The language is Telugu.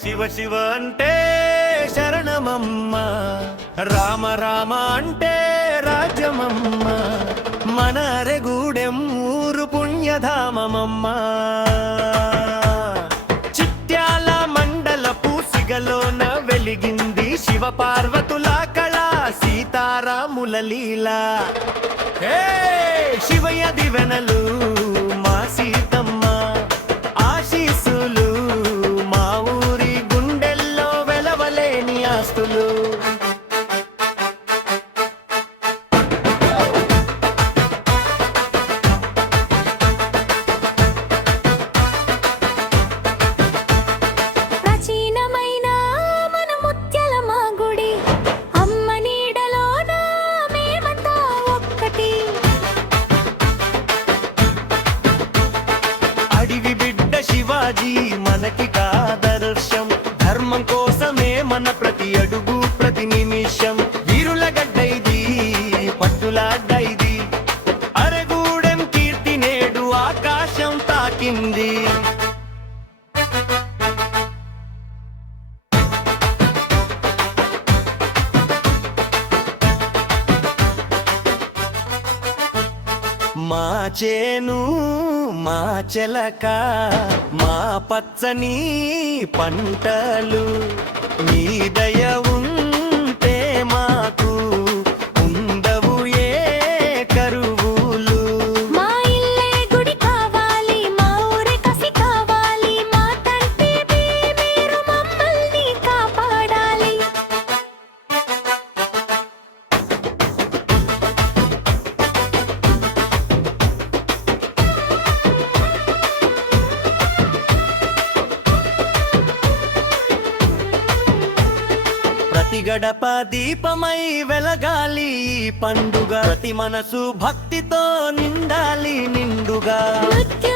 శివ శివ అంటే శరణమమ్మ, రామ రామ అంటే రాజ్యమమ్మ, మన అరెగూడెం ఊరు పుణ్యధామమమ్మ. చిట్యాల మండలపు సిగలోన వెలిగింది శివ పార్వతుల కళ, సీతారాముల లీలా. శివయ్య దివెనలు మా సీతమ్మ ఆశీస్సులు, మా ఊరి గుండెల్లో వెలవలేని ఆస్తులు. ప్రాచీనమైన మన ముత్యాల మా గుడి, అమ్మ నీడలోన మేమంతా ఒక్కటి. అడివి బిడ్డ శివాజీ మనకి ఆదర్శం, ధర్మం కోసమే మన ప్రతి అడుగు ప్రతి నిమిషం. వీరుల గడ్డైది పట్టులాడ్డైది, అరెగూడెం కీర్తి నేడు ఆకాశం తాకింది. మా చేను మా చెలక, మా పచ్చని పంటలు, నీ దయ ఉంటే మాకు ఉండవు ఏ కరువులు. మా ఇల్లే గుడి కావాలి, మా ఊరే కసి కావాలి, మా తండ్రి మీరు మమ్మల్ని కాపాడాలి. ప్రతి గడప దీపమై వెలగాలి ఈ పండుగ, ప్రతి మనసు భక్తితో నిండాలి నిండుగా. మృత్యు